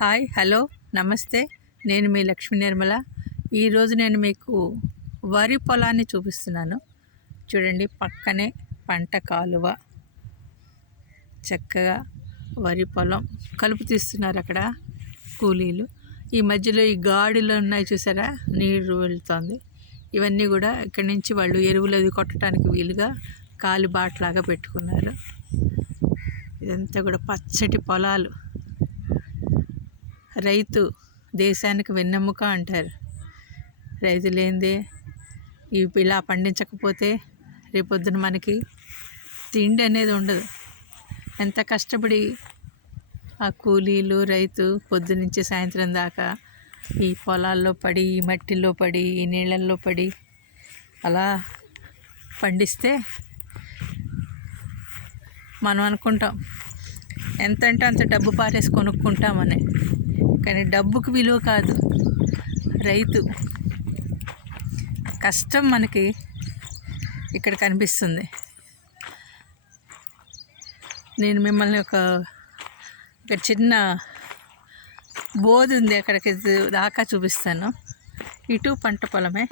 Hi, hello, నమస్తే. నేను మీ లక్ష్మీ నిర్మల. ఈరోజు నేను మీకు వరి పొలాన్ని చూపిస్తున్నాను. చూడండి, పక్కనే పంట కాలువ, చక్కగా వరి పొలం కలుపు తీస్తున్నారు అక్కడ కూలీలు. ఈ మధ్యలో ఈ గాడిలో ఉన్నాయి చూసారా, నీరు వెళ్తుంది. ఇవన్నీ కూడా ఇక్కడి నుంచి వాళ్ళు ఎరువులు అది కొట్టడానికి వీలుగా కాలిబాట్లాగా పెట్టుకున్నారు. ఇదంతా కూడా పచ్చటి పొలాలు. రైతు దేశానికి వెన్నెముక అంటారు. రైతు లేనిదే ఇలా పండించకపోతే రేపొద్దున మనకి తిండి అనేది ఉండదు. ఎంత కష్టపడి ఆ కూలీలు రైతు పొద్దునుంచి సాయంత్రం దాకా ఈ పొలాల్లో పడి, ఈ మట్టిలో పడి, ఈ నీళ్ళల్లో పడి అలా పండిస్తే మనం అనుకుంటాం ఎంత అంటే అంత డబ్బు పారేసి కొనుక్కుంటామని. కానీ డబ్బుకు విలువ కాదు, రైతు కష్టం మనకి ఇక్కడ కనిపిస్తుంది. నేను మిమ్మల్ని ఇక్కడ చిన్న బోధి ఉంది, అక్కడికి దాకా చూపిస్తాను. ఇటు పంట పొలమే.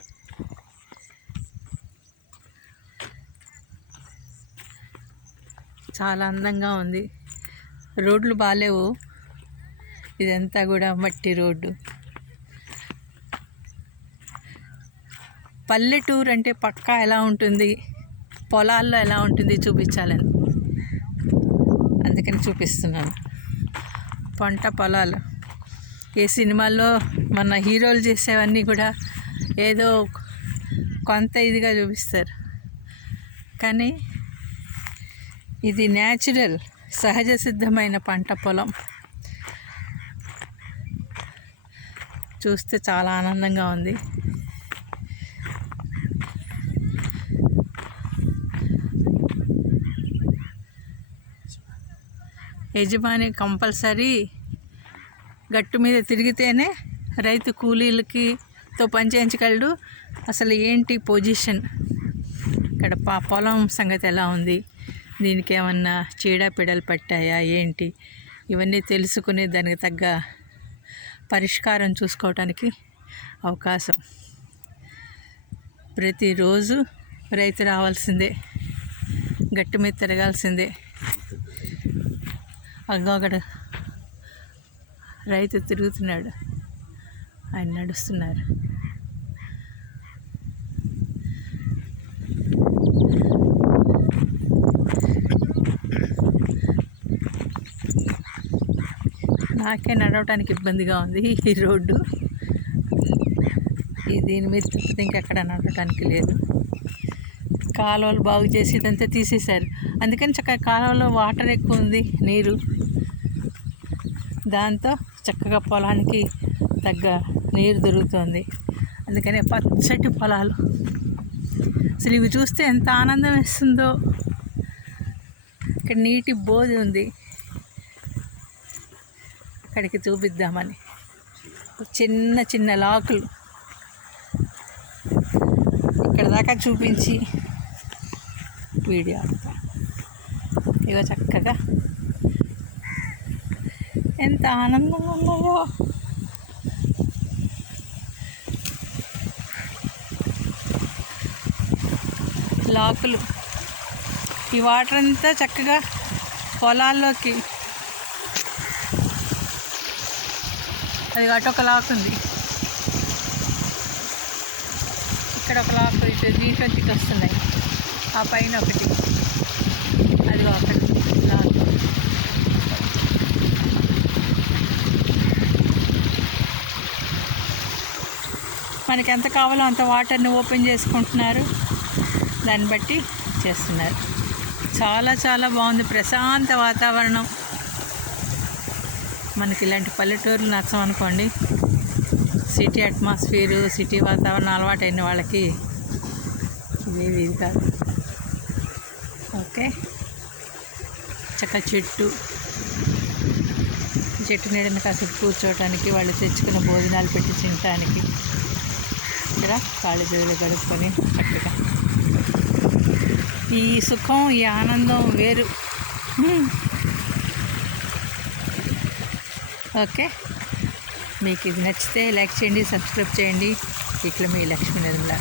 చాలా అందంగా ఉంది. రోడ్లు బాగాలేవు, ఇదంతా కూడా మట్టి రోడ్డు. పల్లెటూరు అంటే పక్కా ఎలా ఉంటుంది, పొలాల్లో ఎలా ఉంటుంది చూపించాలని అందుకని చూపిస్తున్నాను. పంట పొలాలు ఏ సినిమాల్లో మన హీరోలు చేసేవన్నీ కూడా ఏదో కొంత ఇదిగా చూపిస్తారు, కానీ ఇది న్యాచురల్, సహజ సిద్ధమైన పంట పొలం. చూస్తే చాలా ఆనందంగా ఉంది. యజమాని కంపల్సరీ గట్టు మీద తిరిగితేనే రైతు కూలీలతో పని చేయించగలడు. అసలు ఏంటి పొజిషన్, ఇక్కడ పొలం సంగతి ఎలా ఉంది, దీనికి ఏమన్నా చీడపీడలు పట్టాయా ఏంటి, ఇవన్నీ తెలుసుకుని దానికి తగ్గ పరిష్కారం చూసుకోవటానికి అవకాశం. ప్రతిరోజు రైతు రావాల్సిందే, గట్టు మీద తిరగాల్సిందే. అక్కడ రైతు తిరుగుతున్నాడు, ఆయన నడుస్తున్నారు. నాకే నడవటానికి ఇబ్బందిగా ఉంది ఈ రోడ్డు. దీని మీద తిప్పితే ఇంకెక్కడ నడవటానికి లేదు. కాలువలు బాగు చేసి ఇదంతా తీసేశారు, అందుకని చక్కగా కాలువలో వాటర్ ఎక్కువ ఉంది, నీరు. దాంతో చక్కగా పొలానికి తగ్గ నీరు దొరుకుతుంది. అందుకనే పచ్చటి పొలాలు. అసలు ఇవి చూస్తే ఎంత ఆనందం వేస్తుందో. ఇక్కడ నీటి బోధి ఉంది, అక్కడికి చూపిద్దామని. చిన్న చిన్న లాకులు ఇక్కడ దాకా చూపించి వీడియో ఆడతా. ఇగో చక్కగా ఎంత ఆనందంగా ఉన్నాయో. లాకులు, ఈ వాటర్ అంతా చక్కగా పొలాల్లోకి. అది అటు ఒక లాక్ ఉంది, ఇక్కడ ఒక లాక్, ఇటు దీంట్లో ఇటు వస్తున్నాయి. ఆ పైన ఒకటి, అది ఒకటి లాక్. మనకి ఎంత కావాలో అంత వాటర్ని ఓపెన్ చేసుకుంటున్నారు, దాన్ని బట్టి చేస్తున్నారు. చాలా చాలా బాగుంది, ప్రశాంత వాతావరణం. మనకి ఇలాంటి పల్లెటూర్లు నచ్చమనుకోండి, సిటీ అట్మాస్ఫియరు, సిటీ వాతావరణం అలవాటైన వాళ్ళకి ఇదేవి ఇది కాదు. ఓకే, చక్క చెట్టు నీడని కాసేపు కూర్చోవటానికి, వాళ్ళు తెచ్చుకున్న భోజనాలు పెట్టి తినటానికి ఇక్కడ కాళ్ళు చేతులు గడుపుకొని చక్కగా ఈ సుఖం, ఈ ఆనందం వేరు. ఓకే, మీకు ఇది నచ్చితే లైక్ చేయండి, సబ్స్క్రైబ్ చేయండి. ఇట్లా మీ లక్ష్మీ నిర్మల.